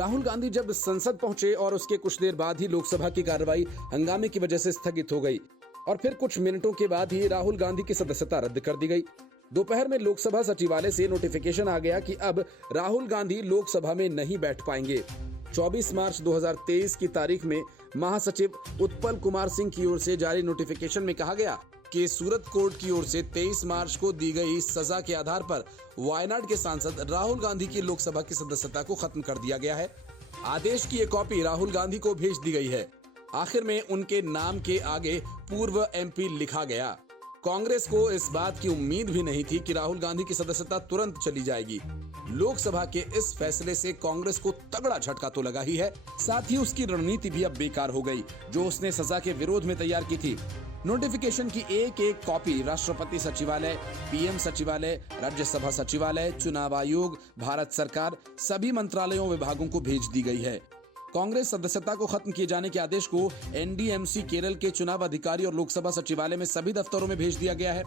राहुल गांधी जब संसद पहुंचे और उसके कुछ देर बाद ही लोकसभा की कार्रवाई हंगामे की वजह से स्थगित हो गई और फिर कुछ मिनटों के बाद ही राहुल गांधी की सदस्यता रद्द कर दी गई। दोपहर में लोकसभा सचिवालय से नोटिफिकेशन आ गया कि अब राहुल गांधी लोकसभा में नहीं बैठ पाएंगे। 24 मार्च 2023 की तारीख में महासचिव उत्पल कुमार सिंह की ओर से जारी नोटिफिकेशन में कहा गया कि सूरत कोर्ट की ओर से 23 मार्च को दी गई सजा के आधार पर वायनाड के सांसद राहुल गांधी की लोकसभा की सदस्यता को खत्म कर दिया गया है। आदेश की एक कॉपी राहुल गांधी को भेज दी गई है। आखिर में उनके नाम के आगे पूर्व एमपी लिखा गया। कांग्रेस को इस बात की उम्मीद भी नहीं थी कि राहुल गांधी की सदस्यता तुरंत चली जाएगी। लोकसभा के इस फैसले से कांग्रेस को तगड़ा झटका तो लगा ही है, साथ ही उसकी रणनीति भी अब बेकार हो गई जो उसने सजा के विरोध में तैयार की थी। नोटिफिकेशन की एक एक कॉपी राष्ट्रपति सचिवालय, पीएम सचिवालय, राज्यसभा सचिवालय, चुनाव आयोग, भारत सरकार, सभी मंत्रालयों विभागों को भेज दी गई है। कांग्रेस सदस्यता को खत्म किए जाने के आदेश को एनडीएमसी केरल के चुनाव अधिकारी और लोकसभा सचिवालय में सभी दफ्तरों में भेज दिया गया है।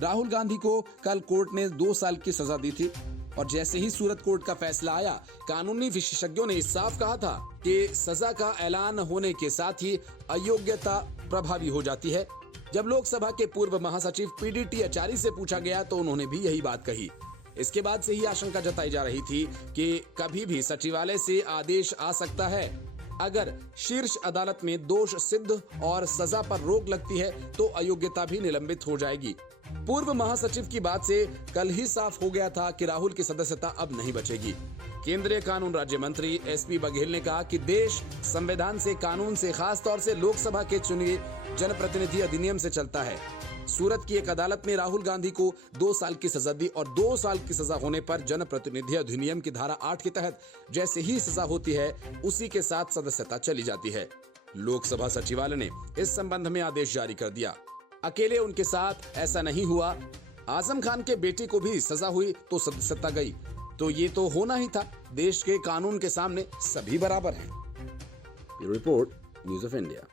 राहुल गांधी को कल कोर्ट ने 2 साल की सजा दी थी और जैसे ही सूरत कोर्ट का फैसला आया, कानूनी विशेषज्ञों ने साफ कहा था कि सजा का ऐलान होने के साथ ही अयोग्यता प्रभावी हो जाती है। जब लोकसभा के पूर्व महासचिव पीडीटी आचार्य से पूछा गया तो उन्होंने भी यही बात कही। इसके बाद से ही आशंका जताई जा रही थी कि कभी भी सचिवालय से आदेश आ सकता है। अगर शीर्ष अदालत में दोष सिद्ध और सजा पर रोक लगती है तो अयोग्यता भी निलंबित हो जाएगी। पूर्व महासचिव की बात से कल ही साफ हो गया था कि राहुल की सदस्यता अब नहीं बचेगी। केंद्रीय कानून राज्य मंत्री एसपी बघेल ने कहा कि देश संविधान से, कानून से, खास तौर से लोकसभा के चुने जनप्रतिनिधि अधिनियम से चलता है। सूरत की एक अदालत ने राहुल गांधी को 2 साल की सजा दी और 2 साल की सजा होने पर जनप्रतिनिधि अधिनियम की धारा 8 के तहत जैसे ही सजा होती है उसी के साथ सदस्यता चली जाती है। लोकसभा सचिवालय ने इस संबंध में आदेश जारी कर दिया। अकेले उनके साथ ऐसा नहीं हुआ, आजम खान के बेटे को भी सजा हुई तो सदस्यता गई। तो ये तो होना ही था। देश के कानून के सामने सभी बराबर हैं। Report, news of India.